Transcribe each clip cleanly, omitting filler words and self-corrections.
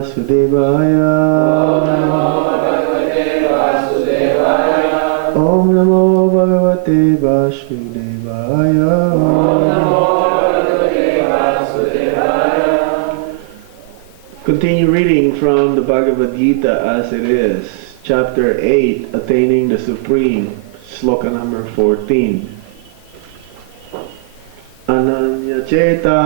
Sudevaya. Om Namo Bhagavate Vasudevaya. Continue reading from the Bhagavad Gita as it is, chapter 8, Attaining the Supreme, sloka number 14. Ananya Cheta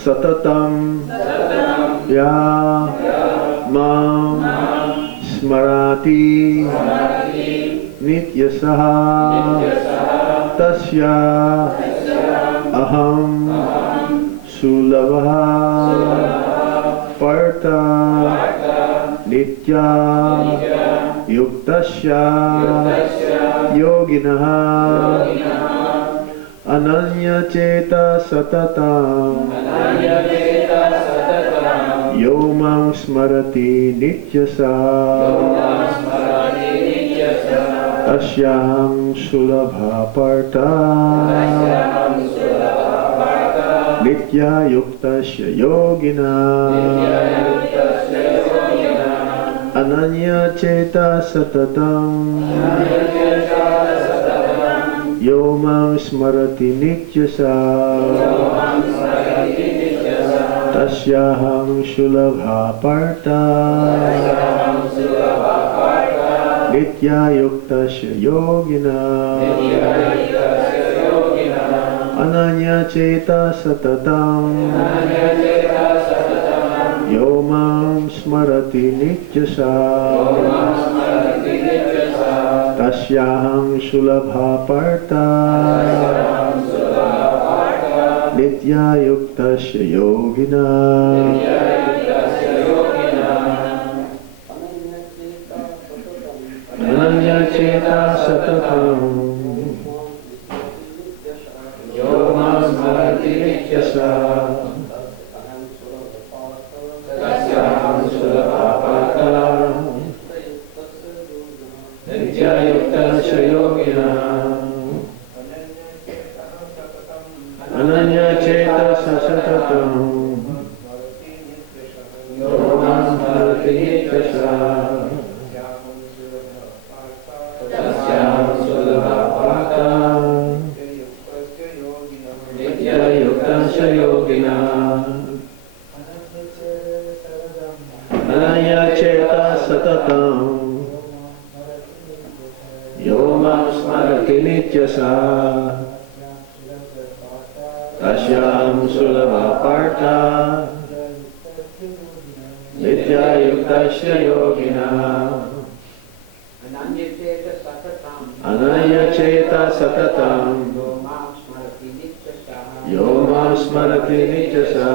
Satatam Ya Mam Smarati Nityasaha Tasya Aham Sulabha Partha Nitya Yuktasya Yoginaha Ananya Cheta Satatam Yomam Smarati Nityasa Tasyaham Sulabha Partha Nitya Yuktasya Yogina Ananya Cheta Satatam Yomam Smarati Nityasa Tasyaham Sulabha Partha Nitya Yuktasya Yogina Ananya Cheta Satatam Yomam Smarati Nityasa Tasyaham Sulabha Partha Nitya Yuktasya Yogina Ananya Cheta Satatam Yomam Smarati Nityasa Tasyaham Sulabha Partha Nitya Yuktasya Yogina Ananya Cheta Satatam Yomam Smarati Nityasa Tasyaham Sulabha Partha Nitya Yuktasya Yogina Ananya Cheta Satatam Yomam Smarati Nityasa Tasyaham Sulabha Partha Nitya Yuktasya Yogina Ananya Cheta Satatam Yomam Smarati Nityasa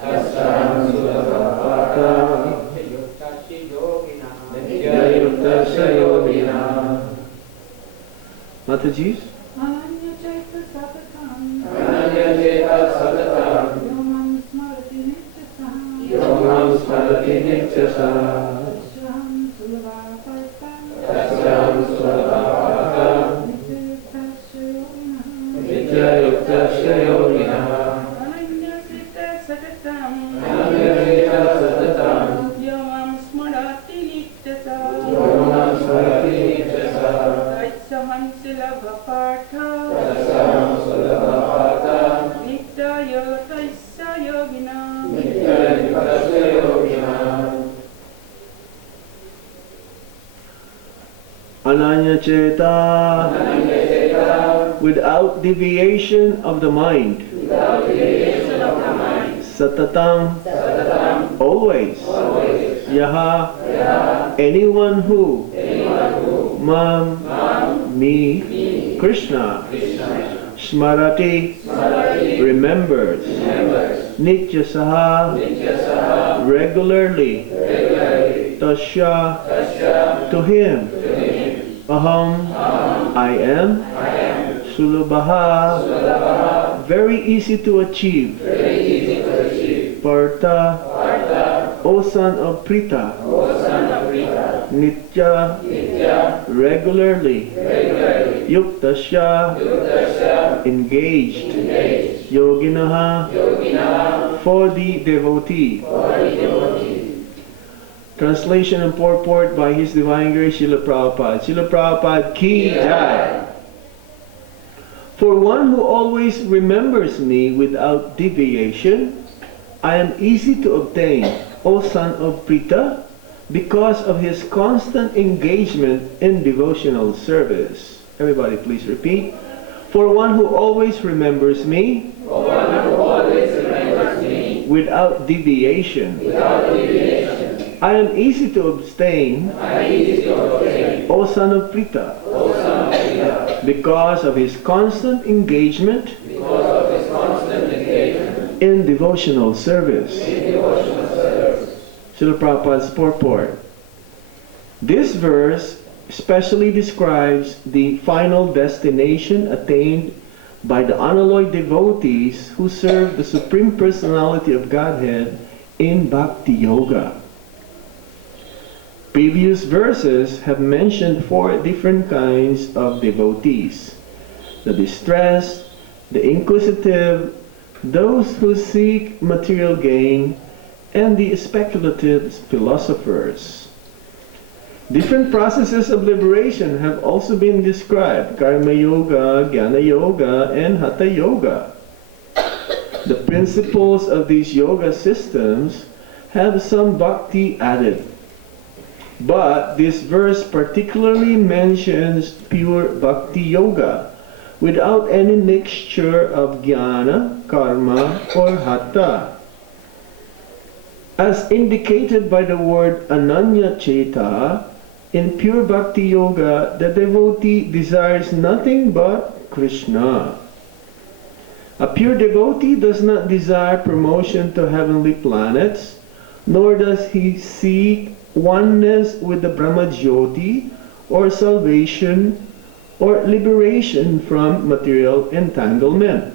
Tasyaham Sulabha Partha Nitya Yuktasya Yogina. Mataji's? Ananya Cheta Satatam Yomam Smarati Nityasa Yomam Smarati Nityasa Tasyaham Sulabha Partha Nitya Yuktasya Yogina Ananya Cheta Satatam Yomam Smarati Nityasa Yomam Smarati Nityasa Tasyaham Sulabha Partha Nitya Yuktasya Yogina Ananya Cheta without deviation of the mind Satatam always Yaha anyone who Mam me Krishna Smarati remembers Nityasaha regularly Tasya to him Aham I am Sulabha very easy to achieve Partha O son of Prita Nitya regularly Yuktasya engaged Yoginaha, for the devotee. Translation and purport by His Divine Grace Srila Prabhupada. Srila Prabhupada Ki Jai. For one who always remembers me without deviation, I am easy to obtain, O son of Prita, because of his constant engagement in devotional service. Everybody please repeat. For one who always remembers me, without deviation, I am easy to abstain, O son of Prita, because of his constant engagement in devotional service. Srila Prabhupada's purport. This verse especially describes the final destination attained by the unalloyed devotees who serve the Supreme Personality of Godhead in Bhakti Yoga. Previous verses have mentioned 4 different kinds of devotees: the distressed, the inquisitive, those who seek material gain, and the speculative philosophers. Different processes of liberation have also been described: Karma Yoga, Jnana Yoga, and Hatha Yoga. The principles of these yoga systems have some bhakti added. But this verse particularly mentions pure bhakti yoga, without any mixture of jnana, karma, or hatha. As indicated by the word ananya cheta, in pure bhakti yoga, the devotee desires nothing but Krishna. A pure devotee does not desire promotion to heavenly planets, nor does he seek oneness with the Brahma Jyoti, or salvation, or liberation from material entanglement.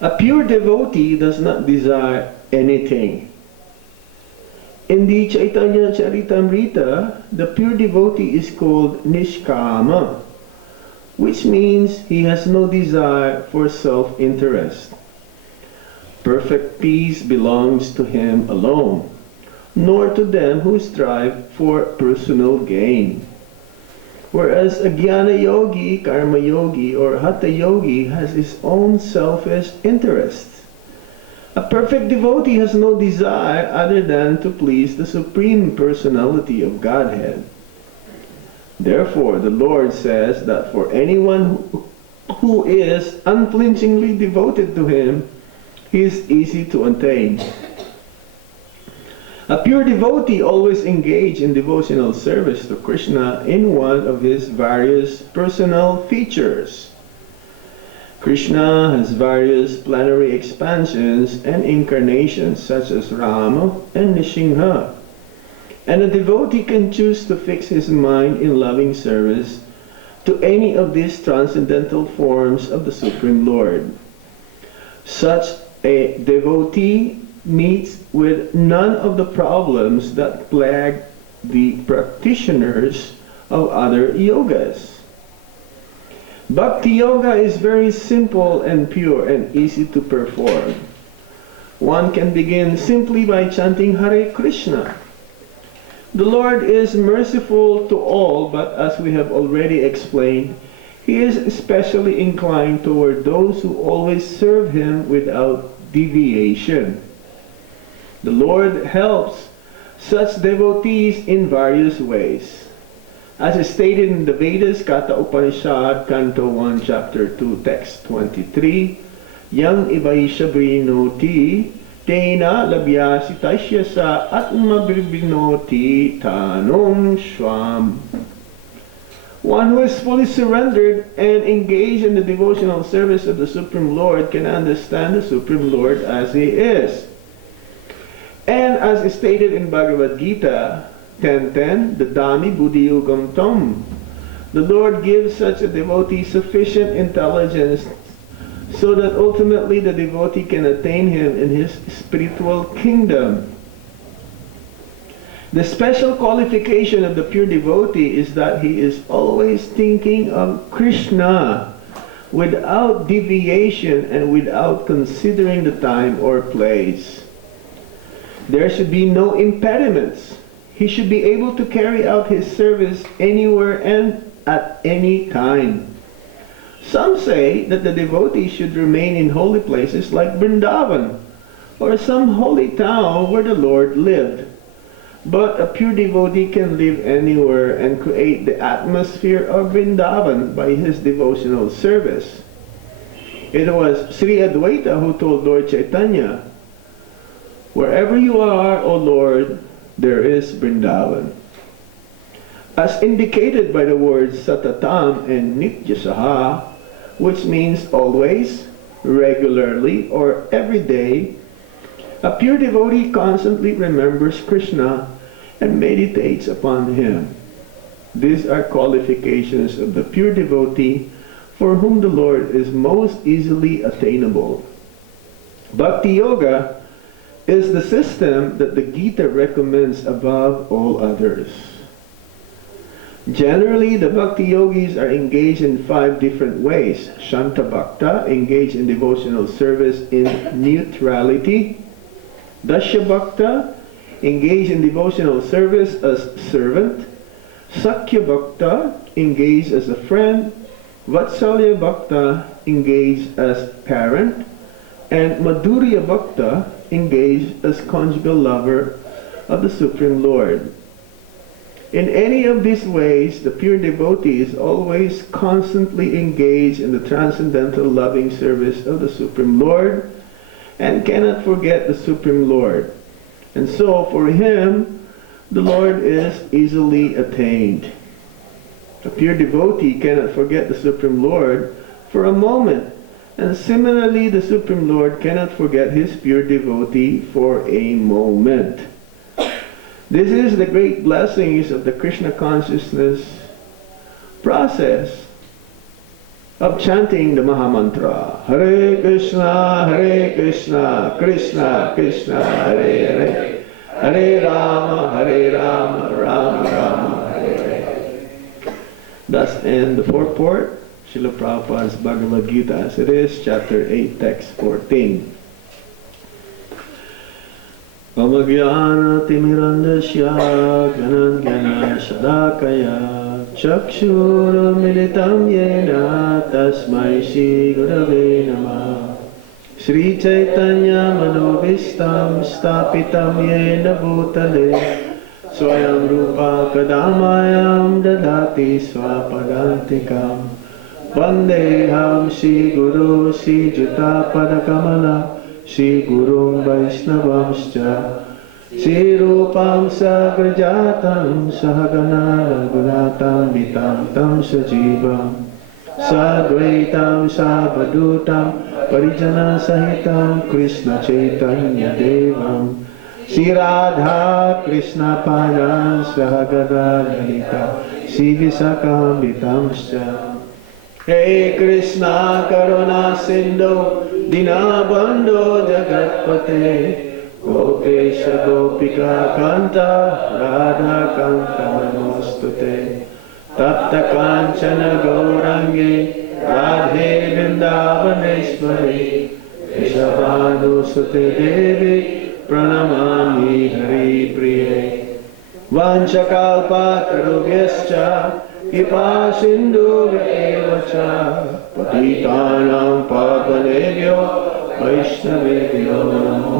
A pure devotee does not desire anything. In the Chaitanya Charitamrita, the pure devotee is called Nishkama, which means he has no desire for self-interest. Perfect peace belongs to him alone, nor to them who strive for personal gain. Whereas a Jnana Yogi, Karma Yogi, or Hatha Yogi has his own selfish interest. A perfect devotee has no desire other than to please the Supreme Personality of Godhead. Therefore, the Lord says that for anyone who is unflinchingly devoted to Him, he is easy to attain. A pure devotee always engaged in devotional service to Krishna in one of his various personal features. Krishna has various plenary expansions and incarnations such as Rama and Nrsimha, and a devotee can choose to fix his mind in loving service to any of these transcendental forms of the Supreme Lord. Such a devotee meets with none of the problems that plague the practitioners of other yogas. Bhakti yoga is very simple and pure and easy to perform. One can begin simply by chanting Hare Krishna. The Lord is merciful to all, but as we have already explained, He is especially inclined toward those who always serve Him without deviation. The Lord helps such devotees in various ways. As is stated in the Vedas, Katha Upanishad, Canto 1, Chapter 2, Text 23, Yang ibaisha brinoti, tena labhyasi tashyasa atma birbinoti tanum swam. One who is fully surrendered and engaged in the devotional service of the Supreme Lord can understand the Supreme Lord as He is. And as is stated in Bhagavad Gita 10:10, Dadami buddhiyugam tam, the Lord gives such a devotee sufficient intelligence so that ultimately the devotee can attain Him in his spiritual kingdom. The special qualification of the pure devotee is that he is always thinking of Krishna, without deviation and without considering the time or place. There should be no impediments. He should be able to carry out his service anywhere and at any time. Some say that the devotee should remain in holy places like Vrindavan or some holy town where the Lord lived. But a pure devotee can live anywhere and create the atmosphere of Vrindavan by his devotional service. It was Sri Advaita who told Lord Chaitanya, "Wherever you are, O Lord, there is Vrindavan." As indicated by the words Satatam and Nityasaha, which means always, regularly, or every day, a pure devotee constantly remembers Krishna and meditates upon him. These are qualifications of the pure devotee for whom the Lord is most easily attainable. Bhakti Yoga is the system that the Gita recommends above all others. Generally, the Bhakti Yogis are engaged in 5 different ways. Shanta Bhakta, engaged in devotional service in neutrality. Dasya Bhakta, engaged in devotional service as servant. Sakya Bhakta, engaged as a friend. Vatsalya Bhakta, engaged as parent. And Madhurya Bhakta, engaged as conjugal lover of the Supreme Lord. In any of these ways, the pure devotee is always constantly engaged in the transcendental loving service of the Supreme Lord and cannot forget the Supreme Lord. And so, for him, the Lord is easily attained. A pure devotee cannot forget the Supreme Lord for a moment, and similarly, the Supreme Lord cannot forget his pure devotee for a moment. This is the great blessings of the Krishna consciousness process of chanting the Mahamantra. Hare Krishna, Krishna Krishna, Hare Hare, Hare Rama, Rama Rama, Hare Hare. Thus end the purport, Srila Prabhupada's Bhagavad Gita as it is, chapter 8, text 14. Pamagyānatimirandasya Gyanangyana Sadakaya Chakshura Militam Yena Tasmai Shri Gurave Namah. Sri Chaitanya Manobhistam Stapitam Yena Bhutale Swayam Rupa Kadamayam Dadati Swapadantikam Vandeham Shri Guru Shri Juta Padakamala Shri Gurum Vaishnavamscha Shri Rupam Sagrajatam Sahagana Raghunatam Vitam Tam Sajivam Sadvaitam Savadutam Parijana Sahitam Krishna Chaitanya Devam Shri Radha Krishna Padan Sahagana Lalita Shri Visakam Vitamscha. Hey Krishna Karuna Sindhu Dinabandhu Jagatpate Gopesha Gopika Kanta Radha Kanta Namostute Tapta Kanchana Gaurangi Radhe Vrindavaneshwari Vrishabhanu Sute Devi Pranamami Hari Priye Vanchakalpa Tarubhyascha Kipa Sindhu Evacha Patitanam Pavanebhyo Vaishnavebhyo Namo.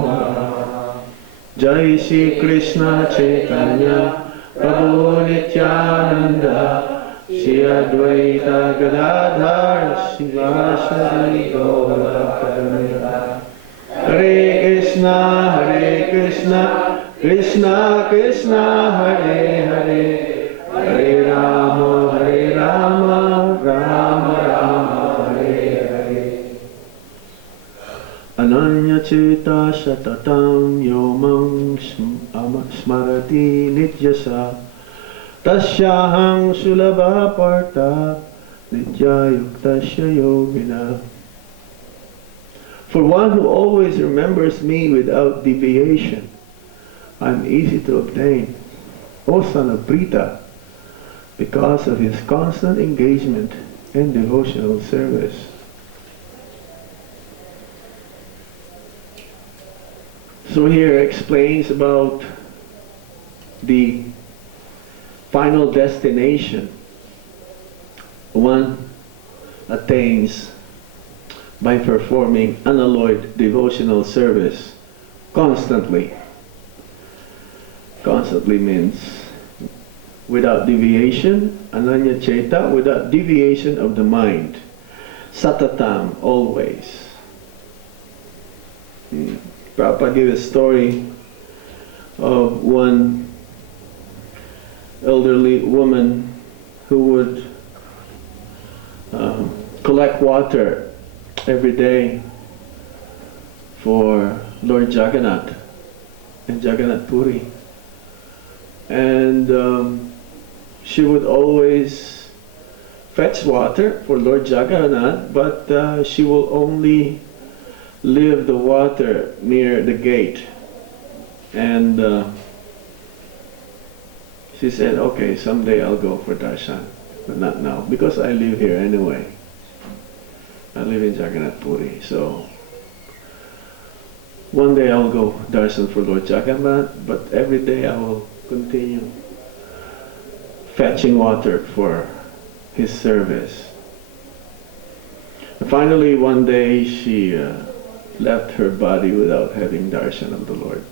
Jai Shri Krishna Chaitanya Prabhu Nityananda Shri Advaita Gadadhar Shivasari Gaura. Hare Krishna Krishna Krishna Hare Hare Hare Rama, Rama Rama, Hare Hare. Ananya Cheta Shatatam Yomam Smarati Nityasa Tasyahang Sulabha Parta Nitya Yuktasya Yogina. For one who always remembers me without deviation, I am easy to obtain. O son of Prita, because of his constant engagement in devotional service. So here explains about the final destination one attains by performing unalloyed devotional service constantly. Constantly means without deviation, ananya cheta, without deviation of the mind. Satatam, always. Prabhupada gave a story of one elderly woman who would collect water every day for Lord Jagannath in Jagannath Puri. And she would always fetch water for Lord Jagannath, but she will only leave the water near the gate. And she said, okay, someday I'll go for darshan, but not now, because I live here anyway. I live in Jagannath Puri, so one day I'll go darshan for Lord Jagannath, but every day I will continue fetching water for his service. And finally, one day she left her body without having darshan of the Lord.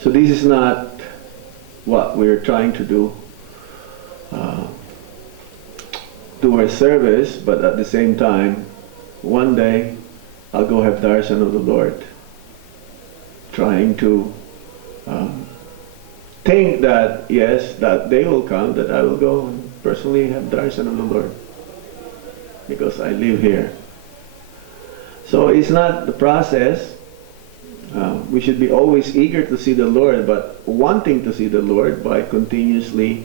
So this is not what we're trying to do our service, but at the same time, one day I'll go have darshan of the Lord. Trying to think that, yes, that day will come, that I will go and personally have darshan of the Lord, because I live here. So it's not the process. We should be always eager to see the Lord, but wanting to see the Lord by continuously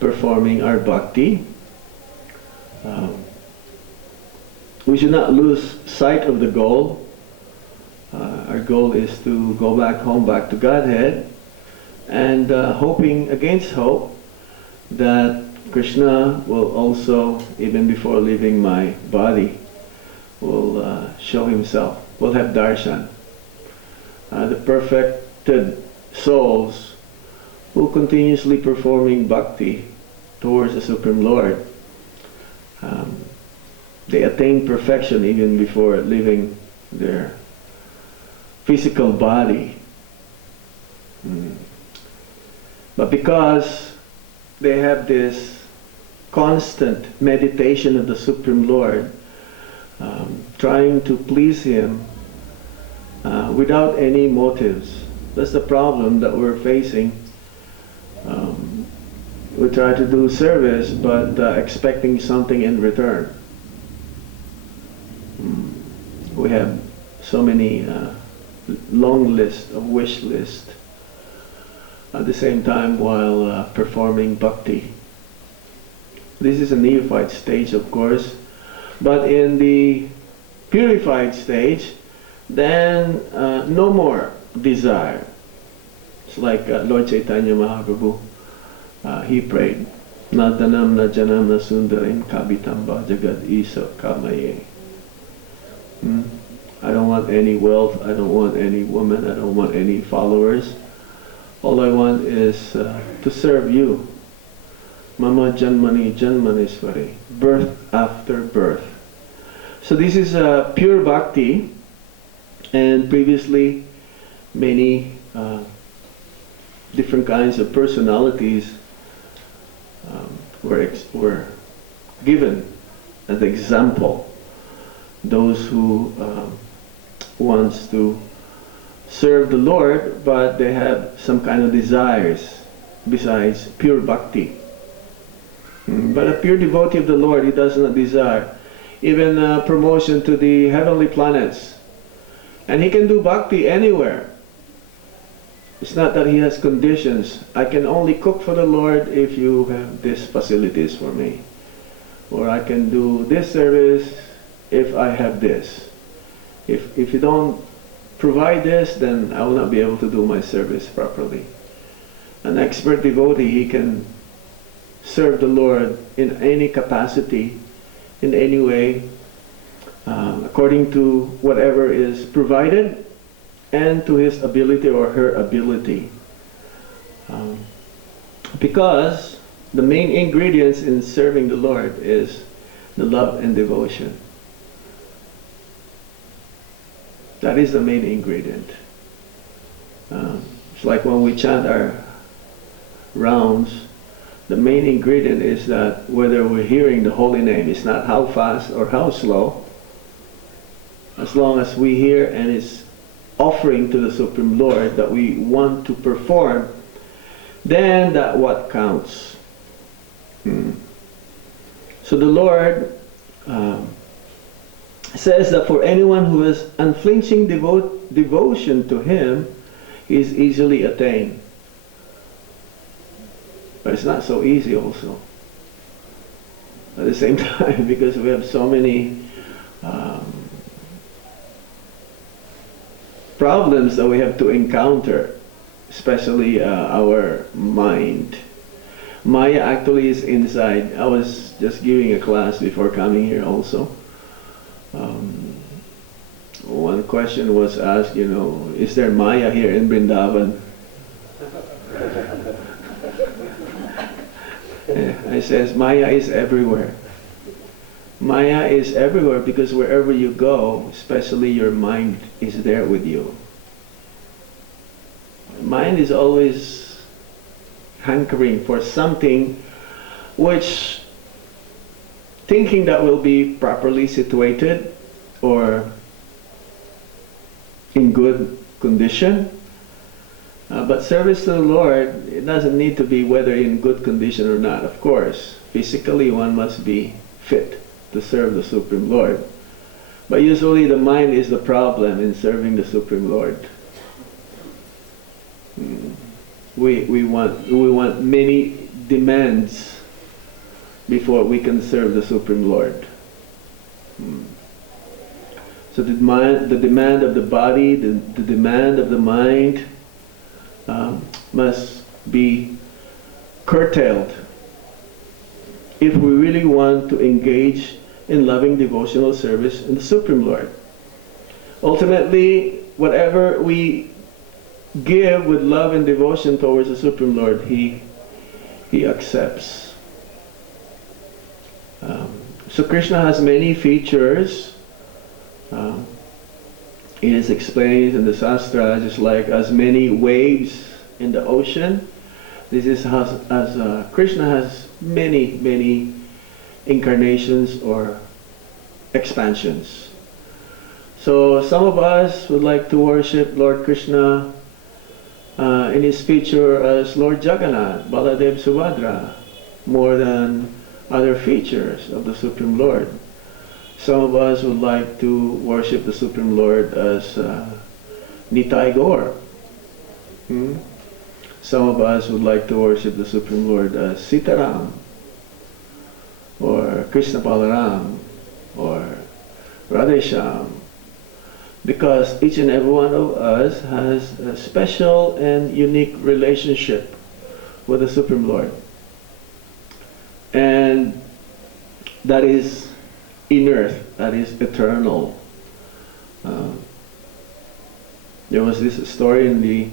performing our bhakti. We should not lose sight of the goal. Our goal is to go back home, back to Godhead, and hoping against hope that Krishna will also, even before leaving my body, will show himself, will have darshan. The perfected souls who continuously performing bhakti towards the Supreme Lord, they attain perfection even before leaving their physical body. But because they have this constant meditation of the Supreme Lord, trying to please Him without any motives. That's the problem that we're facing. We try to do service, but expecting something in return. We have so many long list of wish list at the same time while performing bhakti. This is a neophyte stage, of course, but in the purified stage, then no more desire. It's like Lord Chaitanya Mahaprabhu, he prayed, Na dhanam na janam na sundarim kabitamba jagad isa kamaye. I don't want any wealth, I don't want any woman, I don't want any followers. All I want is to serve you. Mama janmani janmaneswari, birth after birth. So this is pure bhakti, and previously many different kinds of personalities were given as example. Those who wants to serve the Lord, but they have some kind of desires besides pure bhakti. But a pure devotee of the Lord, he does not desire even promotion to the heavenly planets. And he can do bhakti anywhere. It's not that he has conditions. I can only cook for the Lord if you have these facilities for me. Or I can do this service if I have this. If you don't provide this, then I will not be able to do my service properly. An expert devotee, he can serve the Lord in any capacity, in any way, according to whatever is provided and to his ability or her ability. Because the main ingredients in serving the Lord is the love and devotion. That is the main ingredient. It's like when we chant our rounds, the main ingredient is that whether we're hearing the holy name, it's not how fast or how slow. As long as we hear and it's offering to the Supreme Lord that we want to perform, then that what counts. So the Lord says that for anyone who has unflinching devotion to Him, he is easily attained. But it's not so easy also. At the same time, because we have so many problems that we have to encounter, especially our mind. Maya actually is inside. I was just giving a class before coming here also. One question was asked, is there Maya here in Vrindavan? I says, Maya is everywhere. Maya is everywhere because wherever you go, especially your mind is there with you. Mind is always hankering for something which, thinking that will be properly situated or in good condition. But service to the Lord, it doesn't need to be whether in good condition or not. Of course, physically one must be fit to serve the Supreme Lord. But usually the mind is the problem in serving the Supreme Lord. We want many demands before we can serve the Supreme Lord. So the demand of the body, the demand of the mind must be curtailed if we really want to engage in loving devotional service in the Supreme Lord. Ultimately, whatever we give with love and devotion towards the Supreme Lord, He accepts. So Krishna has many features. It is explained in the Shastra, just like as many waves in the ocean. This is as Krishna has many incarnations or expansions. So some of us would like to worship Lord Krishna in his feature as Lord Jagannath, Baladev, Subhadra, more than other features of the Supreme Lord. Some of us would like to worship the Supreme Lord as Nitai Gaur. Some of us would like to worship the Supreme Lord as Sitaram, or Krishna Balaram, or Radhesham, because each and every one of us has a special and unique relationship with the Supreme Lord. And that is inert, that is eternal. There was this story in the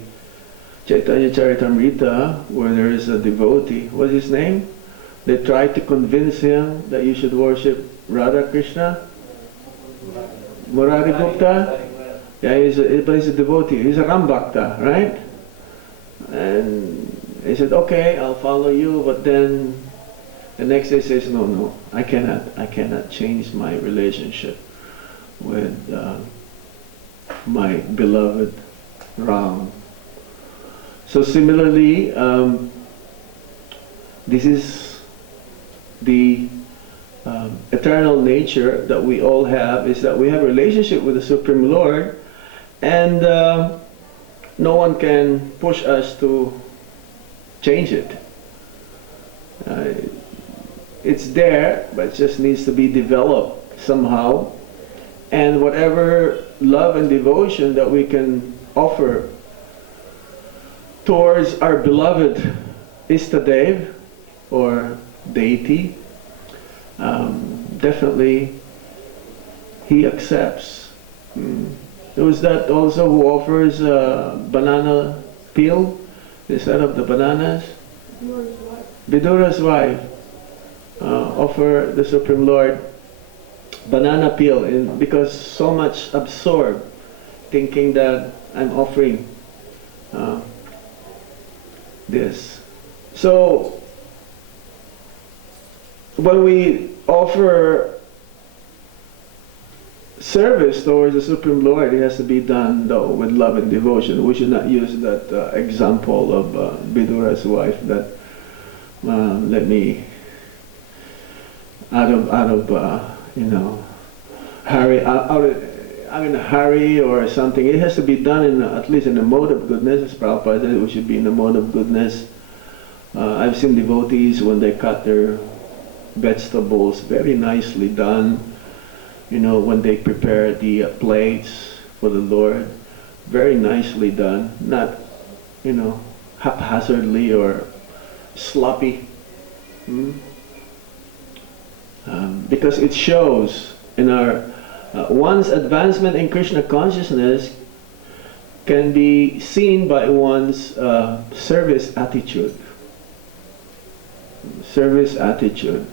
Chaitanya Charitamrita where there is a devotee. What's his name? They tried to convince him that you should worship Radha Krishna. Murari Gupta? Yeah, but he's a devotee. He's a Rambhakta, right? And he said, okay, I'll follow you, but then the next day says, no, I cannot change my relationship with my beloved Ram. So similarly, this is the eternal nature that we all have, is that we have a relationship with the Supreme Lord, and no one can push us to change it. It's there, but it just needs to be developed somehow. And whatever love and devotion that we can offer towards our beloved Istadev or deity, definitely he accepts. There was that also who offers a banana peel instead of the bananas. Vidura's wife offer the Supreme Lord banana peel because so much absorbed, thinking that I'm offering this. So when we offer service towards the Supreme Lord, it has to be done though with love and devotion. We should not use that example of Vidura's wife that let me out of hurry, I'm in a hurry or something. It has to be done at least in a mode of goodness. As Prabhupada said, we should be in a mode of goodness. I've seen devotees when they cut their vegetables, very nicely done. When they prepare the plates for the Lord, very nicely done. Not, haphazardly or sloppy. Because it shows in our one's advancement in Krishna consciousness can be seen by one's service attitude. Service attitude.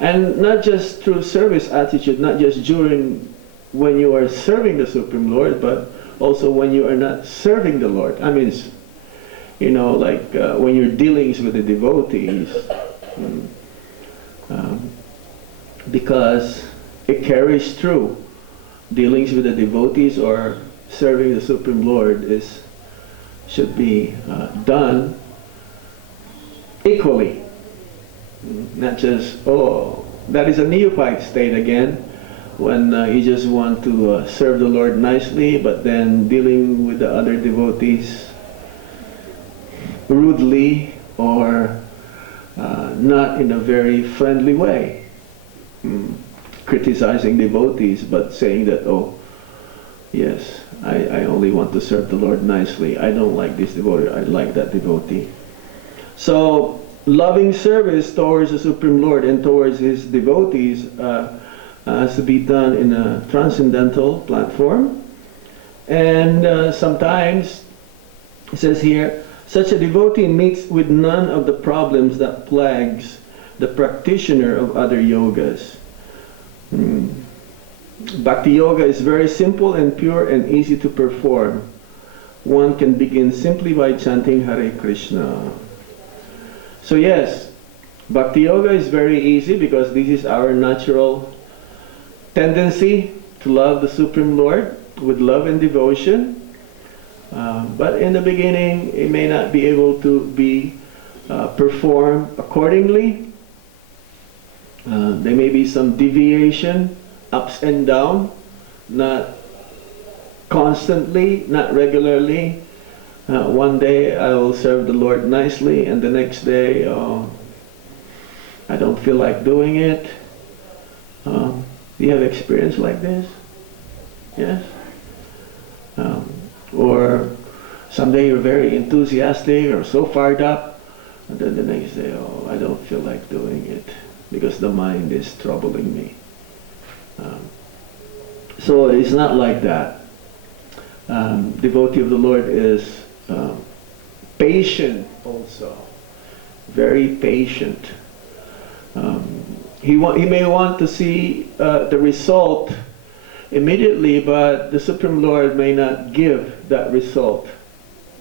And not just through service attitude, not just when you are serving the Supreme Lord, but also when you are not serving the Lord. I mean, when you're dealing with the devotees. Because it carries through. Dealings with the devotees or serving the Supreme Lord should be done equally. Not just, that is a neophyte state again, when you just want to serve the Lord nicely, but then dealing with the other devotees rudely or not in a very friendly way. Criticizing devotees, but saying that, yes, I only want to serve the Lord nicely. I don't like this devotee, I like that devotee. So, loving service towards the Supreme Lord and towards His devotees has to be done in a transcendental platform. And sometimes, it says here, such a devotee meets with none of the problems that plagues the practitioner of other yogas. Bhakti yoga is very simple and pure and easy to perform. One can begin simply by chanting Hare Krishna. So yes, Bhakti yoga is very easy because this is our natural tendency to love the Supreme Lord with love and devotion. But in the beginning, it may not be able to be performed accordingly. There may be some deviation, ups and down, not constantly, not regularly. One day I will serve the Lord nicely, and the next day I don't feel like doing it. Do you have experience like this? Yes? Or someday you're very enthusiastic or so fired up, and then the next day, I don't feel like doing it because the mind is troubling me. So it's not like that. Devotee of the Lord is patient also, very patient. He may want to see the result immediately, but the Supreme Lord may not give that result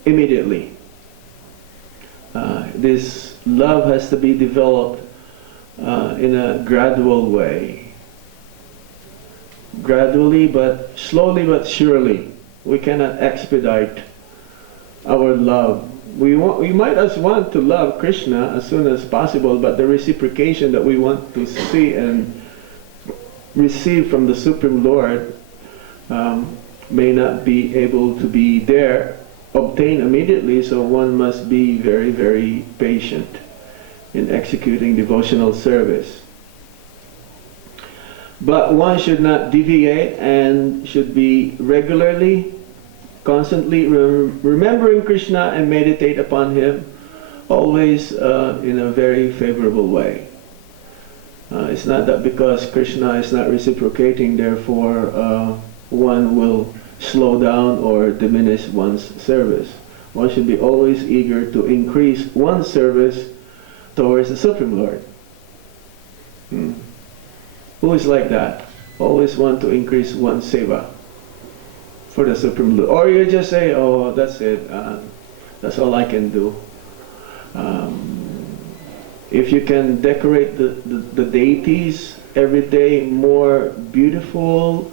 immediately. This love has to be developed in a gradual way. Gradually, but slowly but surely. We cannot expedite our love. We might as want to love Krishna as soon as possible, but the reciprocation that we want to see and receive from the Supreme Lord may not be able to be there, obtained immediately, so one must be very, very patient in executing devotional service. But one should not deviate and should be regularly, constantly remembering Krishna and meditate upon Him, always in a very favorable way. It's not that because Krishna is not reciprocating, therefore one will slow down or diminish one's service. One should be always eager to increase one's service towards the Supreme Lord. Who is like that? Always want to increase one's seva for the Supreme Lord. Or you just say, oh, that's it. That's all I can do. If you can decorate the deities every day more beautiful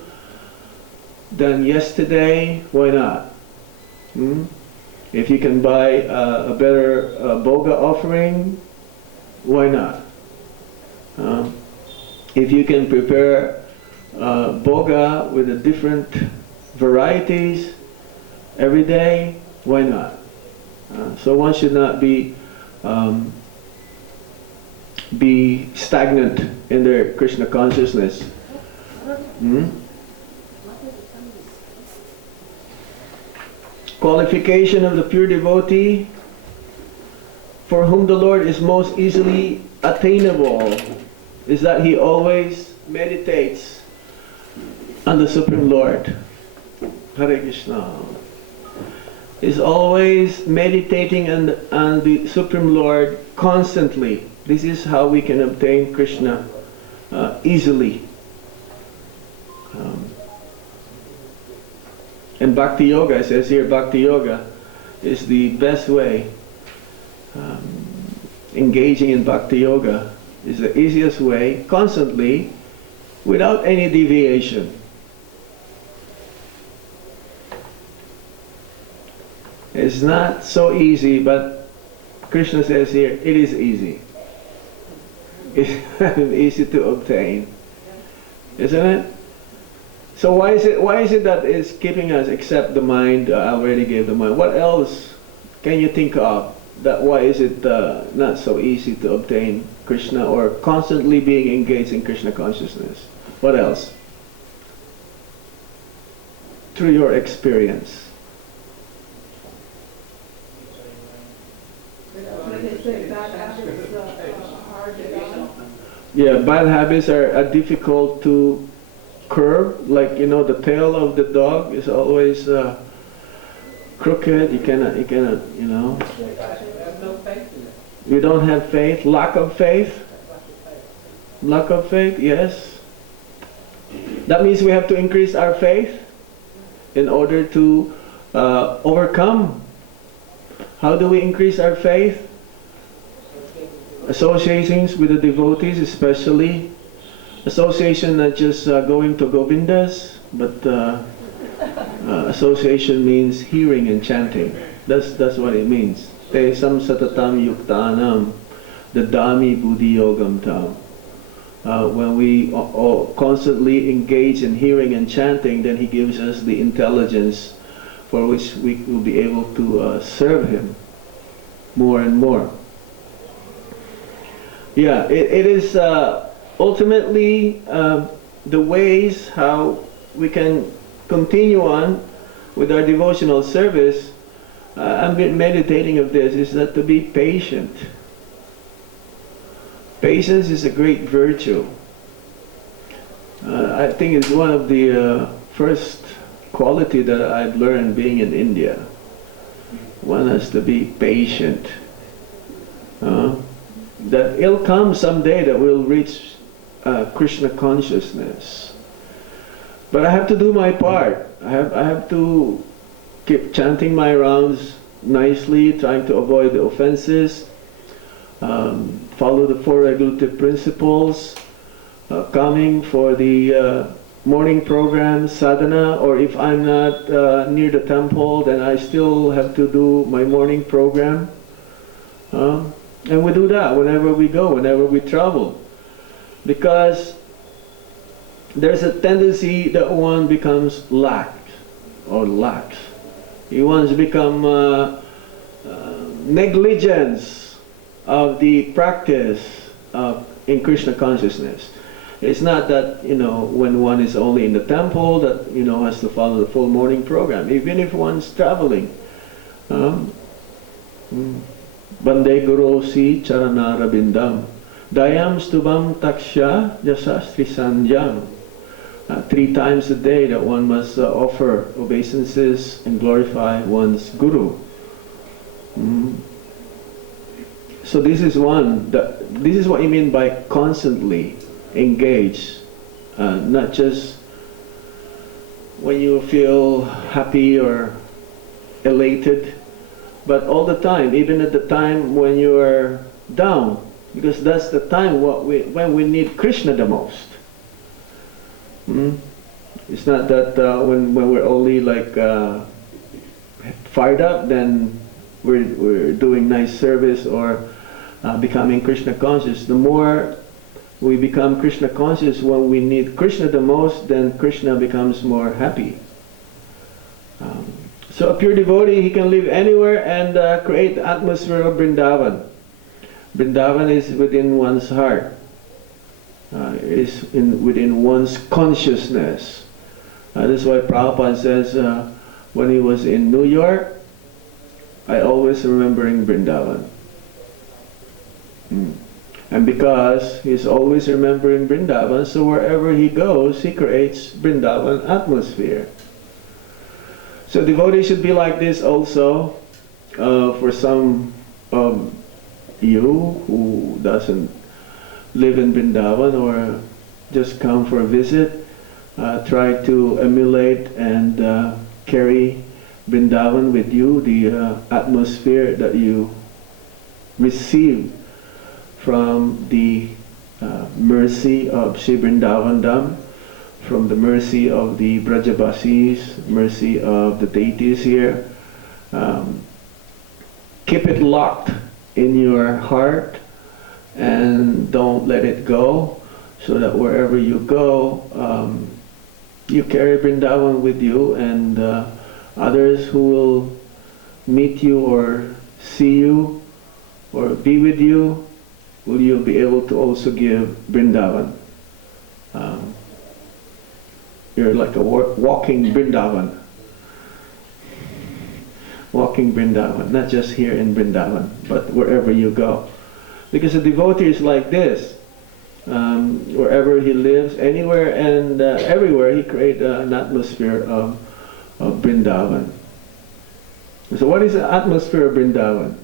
than yesterday, why not? If you can buy a better boga offering, why not? If you can prepare boga with the different varieties every day, why not? So one should not be stagnant in their Krishna consciousness. Qualification of the pure devotee for whom the Lord is most easily attainable is that he always meditates on the Supreme Lord. Hare Krishna. Is always meditating on the Supreme Lord constantly. This is how we can obtain Krishna easily. And Bhakti Yoga, it says here, Bhakti Yoga is the best way. Engaging in Bhakti Yoga is the easiest way, constantly, without any deviation. It's not so easy, but Krishna says here, it is easy. It's easy to obtain, isn't it? So why is it that it's keeping us except the mind? I already gave the mind. What else can you think of? That why is it not so easy to obtain Krishna or constantly being engaged in Krishna consciousness? What else? Through your experience. Yeah, bad habits are difficult to curb. Like, you know, the tail of the dog is always crooked. You cannot, you know. You don't have faith. Lack of faith. Lack of faith, yes. That means we have to increase our faith in order to overcome. How do we increase our faith? Associations with the devotees, especially. Association, not just going to Govindas, but association means hearing and chanting. That's what it means. Te sam satatam yuktanam dadami buddhi yogam tam. When we constantly engage in hearing and chanting, then he gives us the intelligence for which we will be able to serve him more and more. Yeah, it is ultimately the ways how we can continue on with our devotional service. I've been meditating of this, is that to be patient. Patience is a great virtue. I think it's one of the first quality that I've learned being in India. One has to be patient. That it'll come someday that we'll reach Krishna consciousness. But I have to do my part. I have to keep chanting my rounds nicely, trying to avoid the offenses, follow the four regulative principles, coming for the morning program, sadhana, or if I'm not near the temple, then I still have to do my morning program. And we do that whenever we go, whenever we travel. Because there's a tendency that one becomes lax. He wants to become negligence of the practice in Krishna consciousness. It's not that, you know, when one is only in the temple that, you know, has to follow the full morning program. Even if one's traveling. Bande Guru si Charana Rabindam. Dayam stubam taksha jasastri sanjam. 3 times a day that one must offer obeisances and glorify one's guru. So this is this is what you mean by constantly engage, not just when you feel happy or elated, but all the time, even at the time when you are down, because that's the time when we need Krishna the most. It's not that when we're only like fired up, then we're doing nice service or becoming Krishna conscious. The more we become Krishna conscious when we need Krishna the most, then Krishna becomes more happy. So a pure devotee, he can live anywhere and create the atmosphere of Vrindavan. Vrindavan is within one's heart. Is within one's consciousness. That's why Prabhupada says when he was in New York, I always remembering Vrindavan. And because he's always remembering Vrindavan, so wherever he goes, he creates Vrindavan atmosphere. So devotees should be like this also. For some of you who doesn't live in Vrindavan or just come for a visit, try to emulate and carry Vrindavan with you, the atmosphere that you receive from the mercy of Sri Vrindavan Dham, from the mercy of the Brajabasis, mercy of the deities here. Keep it locked in your heart and don't let it go, so that wherever you go, you carry Vrindavan with you, and others who will meet you or see you or be with you, will you be able to also give Vrindavan. You're like a walking Vrindavan. Walking Vrindavan, not just here in Vrindavan, but wherever you go. Because a devotee is like this. Wherever he lives, anywhere and everywhere, he creates an atmosphere of Vrindavan. So what is the atmosphere of Vrindavan?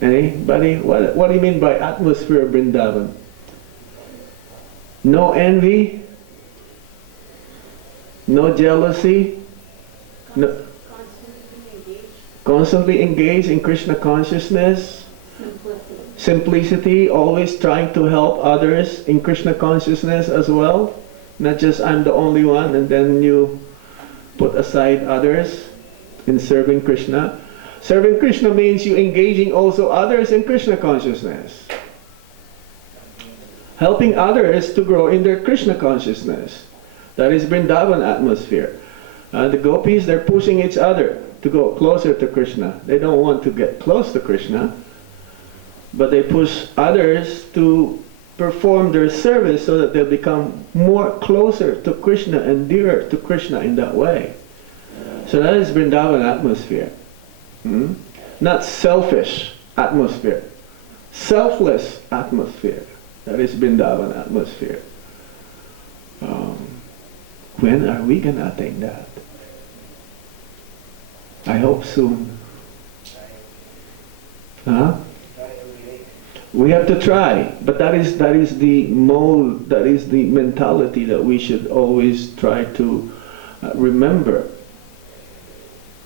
Anybody? What do you mean by atmosphere of Vrindavan? No envy? No jealousy? No, constantly engaged in Krishna consciousness. Simplicity, always trying to help others in Krishna consciousness as well. Not just I'm the only one and then you put aside others in serving Krishna. Serving Krishna means you engaging also others in Krishna consciousness. Helping others to grow in their Krishna consciousness. That is Vrindavan atmosphere. The gopis, they're pushing each other to go closer to Krishna. They don't want to get close to Krishna, but they push others to perform their service so that they'll become more closer to Krishna and dearer to Krishna in that way. So that is Vrindavan atmosphere. Not selfish atmosphere. Selfless atmosphere. That is Vrindavan atmosphere. When are we going to attain that? I hope soon. Huh? We have to try, but that is the mode, that is the mentality that we should always try to remember.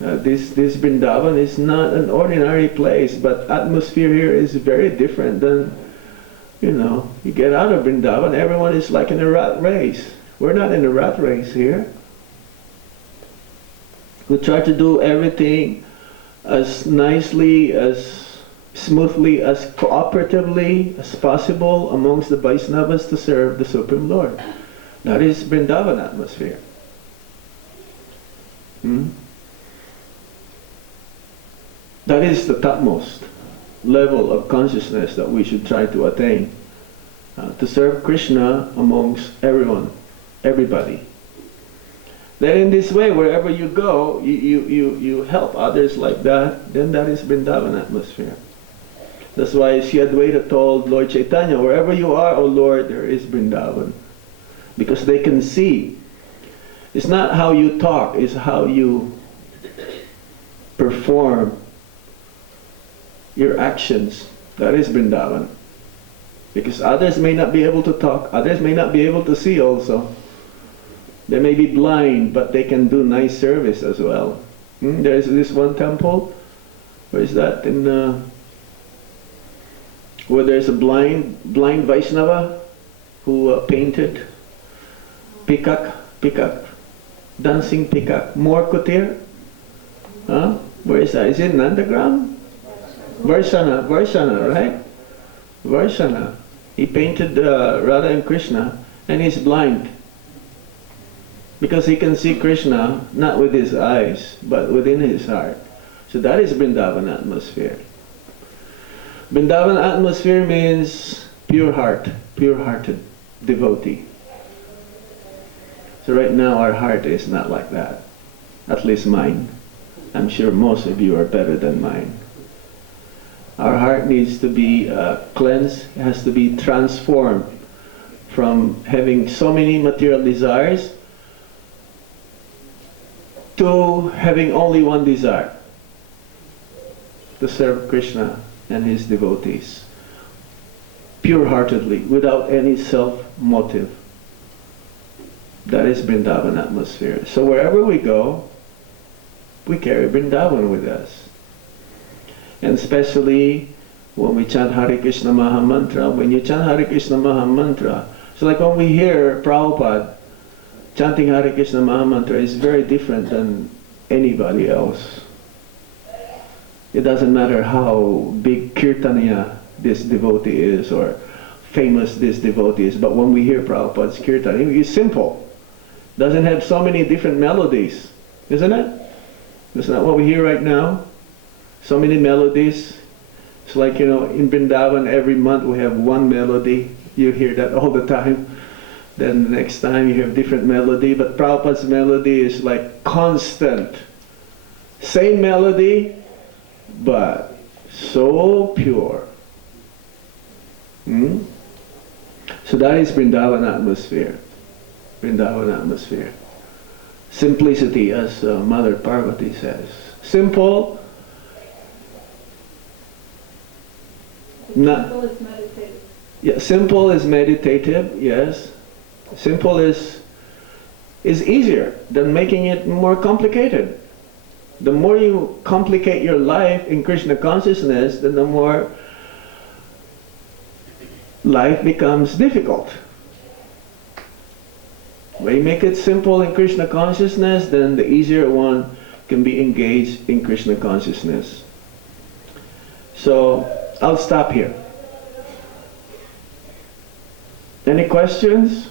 This Vrindavan is not an ordinary place, but atmosphere here is very different than, you get out of Vrindavan, everyone is like in a rat race. We're not in a rat race here. We try to do everything as nicely, as smoothly, as cooperatively as possible amongst the Vaishnavas to serve the Supreme Lord. That is Vrindavan atmosphere. That is the topmost level of consciousness that we should try to attain. To serve Krishna amongst everyone, everybody. Then in this way, wherever you go, you help others like that, then that is Vrindavan atmosphere. That's why Sri Advaita told Lord Chaitanya, wherever you are, O Lord, there is Vrindavan. Because they can see. It's not how you talk, it's how you perform your actions. That is Vrindavan. Because others may not be able to talk, others may not be able to see also. They may be blind, but they can do nice service as well. There's this one temple, where is that? Where there's a blind Vaishnava who painted peacock, dancing peacock, More Kutir. Where is that? Is it Nandagram? Varsana, right? Varsana. He painted Radha and Krishna, and he's blind. Because he can see Krishna not with his eyes, but within his heart. So that is Vrindavan atmosphere. Vrindavan atmosphere means pure heart, pure-hearted devotee. So right now our heart is not like that. At least mine. I'm sure most of you are better than mine. Our heart needs to be cleansed, it has to be transformed from having so many material desires to having only one desire, to serve Krishna and his devotees, pure-heartedly, without any self-motive. That is Vrindavan atmosphere. So wherever we go, we carry Vrindavan with us. And especially when we chant Hare Krishna Maha Mantra, when you chant Hare Krishna Maha Mantra, so like when we hear Prabhupada chanting Hare Krishna Maha Mantra is very different than anybody else. It doesn't matter how big Kirtaniya this devotee is or famous this devotee is, but when we hear Prabhupada's Kirtan, it's simple. Doesn't have so many different melodies, isn't it? Isn't that what we hear right now? So many melodies. It's like, in Vrindavan every month we have one melody. You hear that all the time. Then the next time you have different melody, but Prabhupada's melody is like constant. Same melody, but so pure. So that is Vrindavan atmosphere. Vrindavan atmosphere. Simplicity, as Mother Parvati says. Simple. Simple is meditative. Yeah, simple is meditative, yes. Simple is easier than making it more complicated. The more you complicate your life in Krishna consciousness, then the more life becomes difficult. When you make it simple in Krishna consciousness, then the easier one can be engaged in Krishna consciousness. So I'll stop here. Any questions?